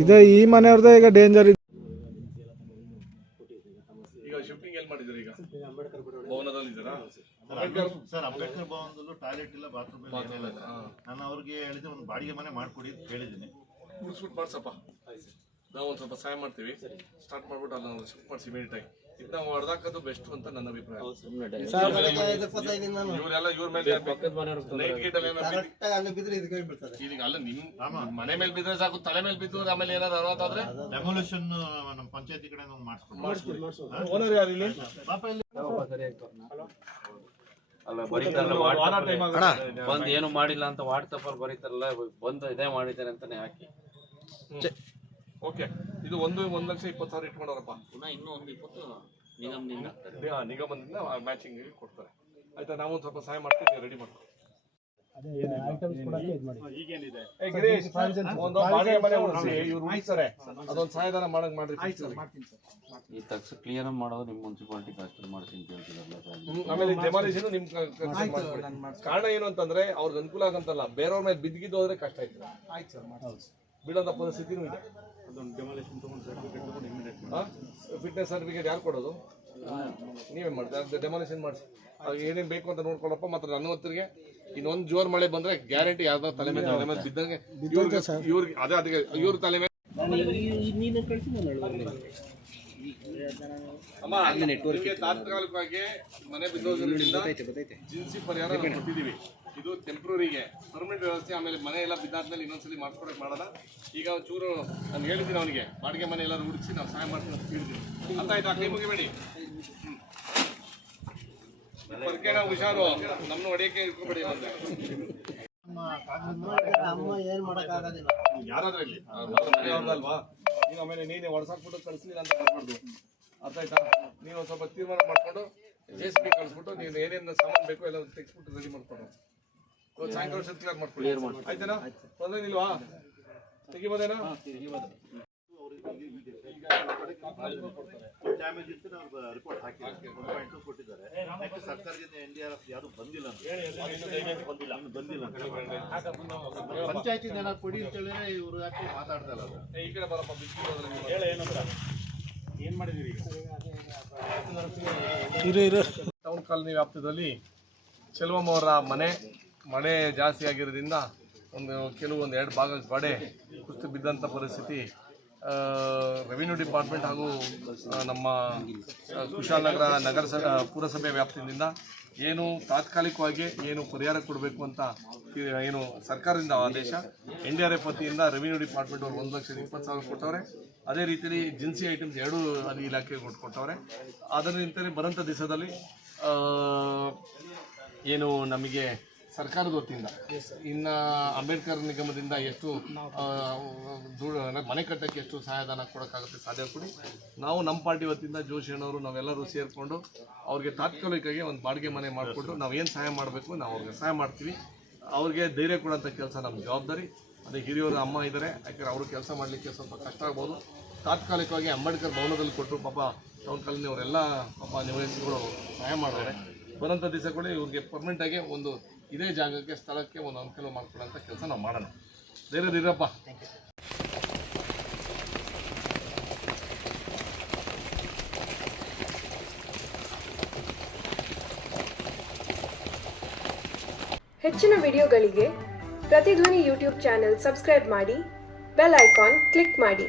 ಇದೆ ಈ ಮನೆಯವ್ರದ್ದು ಈಗ ಡೇಂಜರ್. ಈಗ ಶಿಫ್ಟಿಂಗ್ ಎಲ್ಲಿ ಮಾಡಿದ್ದೀರಾ? ಈಗ ಭವನದಲ್ಲಿ ಇದ್ದೀರಾ ಸರ್? ಅಂಬೇಡ್ಕರ್ ಭವನದಲ್ಲೂ ಟಾಯ್ಲೆಟ್ ಇಲ್ಲ, ಬಾತ್ರೂಮ್ ಇಲ್ಲ. ನಾನು ಅವ್ರಿಗೆ ಹೇಳಿದ್ರೆ ಒಂದು ಬಾಡಿಗೆ ಮನೆ ಮಾಡ್ಕೊಡಿ ಅಂತ ಹೇಳಿದ್ದೀನಿ. ಮುಗಿಸ್ಬಿಟ್ಟು ಮಾಡ್ಸಪ್ಪ, ನಾವು ಒಂದು ಸ್ವಲ್ಪ ಸಹಾಯ ಮಾಡ್ತೀವಿ. ಸ್ಟಾರ್ಟ್ ಮಾಡ್ಬಿಟ್ಟು ಅಲ್ಲಿ ನಾವು ಶಿಫ್ಟ್ ಮಾಡಿಸಿ ಇಮಿಡಿಯೇಟ್ ಆಗಿ. ಇದು ನಾವು ಹೊಡೆದಾಕೋದು ಬೆಸ್ಟ್ ಅಂತ ನನ್ನ ಅಭಿಪ್ರಾಯ. ಇವರೆಲ್ಲ ಇವ್ರ ಮೇಲೆ ನೈಟ್ ಗೇಟ್ ಅಲ್ಲಿ ಈಗ ಅಲ್ಲ ನಿಮ್ಮ ಮನೆ ಮೇಲೆ ಬಿದ್ರೆ ಸಾಕು, ತಲೆ ಮೇಲೆ ಬಿದ್ದು ಆಮೇಲೆ ಏನಾದ್ರು ಅರ್ವತ್ತಾದ್ರೆ ಡೆಮೊಲಿಷನ್ ನಮ್ಮ ಪಂಚಾಯತಿ ಕಡೆ ಮಾಡಿಸ್ಕೊಂಡು ಬಂದ್ ಏನು ಮಾಡಿಲ್ಲ ಅಂತ ವಾಟ್ಸಪ್ ಅಲ್ಲಿ ಬರೀತಾರಲ್ಲ, ಬಂದು ಇದೇ ಮಾಡಿದ್ದಾರೆ ಅಂತಾನೆ ಹಾಕಿ. ಓಕೆ, ಇದು 1,20,000 ಇಟ್ಕೊಂಡವ್ರಪ್ಪ. ಇನ್ನೂ ಒಂದು 20 ನಿಗಮದಿಂದ ನಿಗಮದಿಂದ ಮ್ಯಾಚಿಂಗ್ ಕೊಡ್ತಾರೆ. ಆಯ್ತಾ? ನಾವು ಒಂದು ಸ್ವಲ್ಪ ಸಹಾಯ ಮಾಡ್ತೀವಿ, ರೆಡಿ ಮಾಡ್ತೀವಿ. ಅದೊಂದು ಸಹಾಯಧನ ಮಾಡ್ರಿ. ಈ ತಕ್ಷ ಕ್ಲಿಯರ್ ಮಾಡೋದು ನಿಮ್ಮ ಮುನ್ಸಿಪಾಲಿಟಿ ಕಷ್ಟ ಮಾಡ್ತೀನಿ ಹೇಳ್ತಿದಾರಲ್ಲ. ಆಮೇಲೆ ಡೆಮಾಲಿಷನ್ ನಿಮ್ ಕಾರಣ ಏನು ಅಂತಂದ್ರೆ ಅವ್ರಿಗೆ ಅನುಕೂಲ ಆಗಂತಲ್ಲ, ಬೇರೆಯವ್ರ ಮೇಲೆ ಬಿದ್ದಿದ್ದು ಹೋದ್ರೆ ಕಷ್ಟ ಆಯ್ತು. ಬೀಳೋದ ಪರಿಸ್ಥಿತಿನೂ ಇದೆ. ಫಿಟ್ನೆಸ್ ಸರ್ಟಿಫಿಕೇಟ್ ಯಾರು ಕೊಡೋದು? ನೀವೇ ಮಾಡ್ತೀವಿ. ಡೆಮಾಲಿಷನ್ ಮಾಡಿಸಿ ಏನೇನು ಬೇಕು ಅಂತ ನೋಡ್ಕೊಳಪ್ಪ. ಮಾತ್ರ ನನ್ನ ಹೊತ್ತಿಗೆ ಇನ್ನೊಂದು ಜೋರ್ ಮಳೆ ಬಂದ್ರೆ ಗ್ಯಾರಂಟಿ ಯಾವ್ದೋ ತಲೆ ಮೇಲೆ ಬಿದ್ದಂಗೆ ಇವ್ರಿಗೆ ಅದೇ ಇವ್ರ ತಲೆ ಮೇಲೆ ತಾತ್ಕಾಲಿಕವಾಗಿ ಮನೆ ಬಿದ್ದೋದ್ರಿಂದ ಜಿನ್ಸಿ ಪರಿಹಾರ ಕೊಟ್ಟಿದ್ದೀವಿ. ಇದು ಟೆಂಪ್ರರಿಗೆ, ಪರ್ಮನೆಂಟ್ ವ್ಯವಸ್ಥೆ. ಆಮೇಲೆ ಮನೆ ಎಲ್ಲ ಬಿದ್ದಾದ್ಮೇಲೆ ಇನ್ನೊಂದ್ಸಲಿ ಮಾಡ್ಕೊಡಕ್ಕೆ ಮಾಡೋಣ. ಈಗ ಒಂಚೂರು ನಾನು ಹೇಳಿದ್ದೀನಿ ಅವನಿಗೆ, ಬಾಡಿಗೆ ಮನೆ ಎಲ್ಲರೂ ಹುಡುಕಿಸಿ ನಾವು ಸಹಾಯ ಮಾಡ್ತೀನಿ ಅಂತ ಹೇಳಿದ್ದೀನಿ. ಅಂತ ಆಯ್ತು, ಆ ಕೈ ಮುಗಿಬೇಡಿ. ಹೊರಗೇನ ಹುಷಾರು, ನಮ್ಮನ್ನು ಹೊಡೆಯಕ್ಕೆ ಇಟ್ಕೊಬೇಡಿ. ಯಾರಾದ್ರೂ ಇಲ್ಲಿ ಅವ್ರದಲ್ವಾ, ನೀವು ಆಮೇಲೆ ನೀನು ಹೊಡ್ಸಾಕ್ಬಿಟ್ಟು ಕಳಿಸ್ಲಿಲ್ಲ ಅಂತ ಮಾಡ್ಬಾರ್ದು. ಅರ್ಥ ಆಯ್ತಾ? ನೀವು ಸ್ವಲ್ಪ ತೀರ್ಮಾನ ಮಾಡ್ಕೊಂಡು JCB ಕಳಿಸ್ಬಿಟ್ಟು ನೀವು ಏನೇನು ಸಾಮಾನು ಬೇಕು ಎಲ್ಲ ತೆಗೆಸ್ಬಿಟ್ಟು ರೆಡಿ ಮಾಡ್ಕೊಂಡು ಸಾಯಂಕಾಲ ಕ್ಲಿಯರ್ ಮಾಡ್ಕೊಳ್ಳಿ. ಆಯ್ತೇನಾ? ತೊಂದರೆ ಇಲ್ವಾ? ತೆಗಿಬೋದೇನಾ? ಡ್ಯಾಮೇಜ್ ಇತ್ತು, ರಿಪೋರ್ಟ್ ಹಾಕಿ 1.2 ಕೊಟ್ಟಿದ್ದಾರೆ. ಸರ್ಕಾರದಿಂದ NDRF ಯಾರು ಬಂದಿಲ್ಲ ಪಂಚಾಯತಿಂದ ಏನಾದ್ರು ಕೊಡಿ ಅಂತ ಹೇಳಿದ್ರೆ ಇವರು ಯಾಕೆ ಮಾತಾಡ್ತಾ ಇಲ್ಲ. ಈ ಕಡೆ ಬರಪ್ಪ, ಏನ್ ಮಾಡಿದಿರಿ? ಟೌನ್ ಕಾಲನಿ ವ್ಯಾಪ್ತಿಯಲ್ಲಿ ಚೆಲುವಮ್ಮ ಅವರ ಮಳೆ ಜಾಸ್ತಿ ಆಗಿರೋದ್ರಿಂದ ಕೆಲವೊಂದು 2 ಭಾಗ ಗೋಡೆ ಕುಸಿದು ಬಿದ್ದಂಥ ಪರಿಸ್ಥಿತಿ. ರೆವಿನ್ಯೂ ಡಿಪಾರ್ಟ್ಮೆಂಟ್ ಹಾಗೂ ನಮ್ಮ ಕುಶಾಲನಗರ ಪುರಸಭೆ ವ್ಯಾಪ್ತಿಯಿಂದ ಏನು ತಾತ್ಕಾಲಿಕವಾಗಿ ಏನು ಪರಿಹಾರ ಕೊಡಬೇಕು ಅಂತ ಏನು ಸರ್ಕಾರದಿಂದ ಆದೇಶ, NDRF ವತಿಯಿಂದ ರೆವಿನ್ಯೂ ಡಿಪಾರ್ಟ್ಮೆಂಟ್ ಅವರು 1,20,000 ಕೊಟ್ಟವ್ರೆ. ಅದೇ ರೀತಿಯಲ್ಲಿ ಜಿನ್ಸಿ ಐಟಮ್ಸ್ 2 ಇಲಾಖೆಗೆ ಕೊಟ್ಟವ್ರೆ. ಅದರಿಂದ ಬರೋಂಥ ದಿವಸದಲ್ಲಿ ಏನು ನಮಗೆ ಸರ್ಕಾರದ ವತಿಯಿಂದ ಇನ್ನು ಅಂಬೇಡ್ಕರ್ ನಿಗಮದಿಂದ ಎಷ್ಟು ಮನೆ ಕಟ್ಟಕ್ಕೆ ಎಷ್ಟು ಸಹಾಯಧನ ಕೊಡೋಕ್ಕಾಗುತ್ತೆ ಸಾಧ್ಯ ಕೊಡಿ. ನಾವು ನಮ್ಮ ಪಾರ್ಟಿ ವತಿಯಿಂದ ಜೋಶಿ ಅಣ್ಣವರು ನಾವೆಲ್ಲರೂ ಸೇರಿಕೊಂಡು ಅವ್ರಿಗೆ ತಾತ್ಕಾಲಿಕವಾಗಿ ಒಂದು ಬಾಡಿಗೆ ಮನೆ ಮಾಡಿಕೊಂಡು ನಾವು ಏನು ಸಹಾಯ ಮಾಡಬೇಕು ನಾವು ಅವ್ರಿಗೆ ಸಹಾಯ ಮಾಡ್ತೀವಿ. ಅವ್ರಿಗೆ ಧೈರ್ಯ ಕೊಡೋಂಥ ಕೆಲಸ ನಮ್ಮ ಜವಾಬ್ದಾರಿ. ಅದೇ ಹಿರಿಯವರು ಅಮ್ಮ ಇದ್ದಾರೆ, ಯಾಕೆಂದರೆ ಅವರು ಕೆಲಸ ಮಾಡಲಿಕ್ಕೆ ಸ್ವಲ್ಪ ಕಷ್ಟ ಆಗ್ಬೋದು. ತಾತ್ಕಾಲಿಕವಾಗಿ ಅಂಬೇಡ್ಕರ್ ಭವನದಲ್ಲಿ ಕೊಟ್ಟರು. ಪಾಪ ಟೌನ್ ಕಾಲನಿ ಅವರೆಲ್ಲ ಪಾಪ ನಿವಾಸಿಗಳು ಸಹಾಯ ಮಾಡಿದ್ದಾರೆ. ಬರೋಂಥ ದಿವಸಗಳು ಇವ್ರಿಗೆ ಪರ್ಮನೆಂಟಾಗಿ ಒಂದು ಇದೇ ಜಾಗಕ್ಕೆ ಸ್ಥಳಕ್ಕೆ ಒಂದು ಅನುಕೂಲ ಮಾಡ್ಕೊಳ್ಳೋಂಥ ಕೆಲಸ ನಾವು ಮಾಡೋಣ. ಧೈರ್ಯದಿರಪ್ಪ. ಹೆಚ್ಚಿನ ವಿಡಿಯೋಗಳಿಗೆ ಪ್ರತಿಧ್ವನಿ ಯೂಟ್ಯೂಬ್ ಚಾನೆಲ್ ಸಬ್ಸ್ಕ್ರೈಬ್ ಮಾಡಿ, ಬೆಲ್ ಐಕಾನ್ ಕ್ಲಿಕ್ ಮಾಡಿ.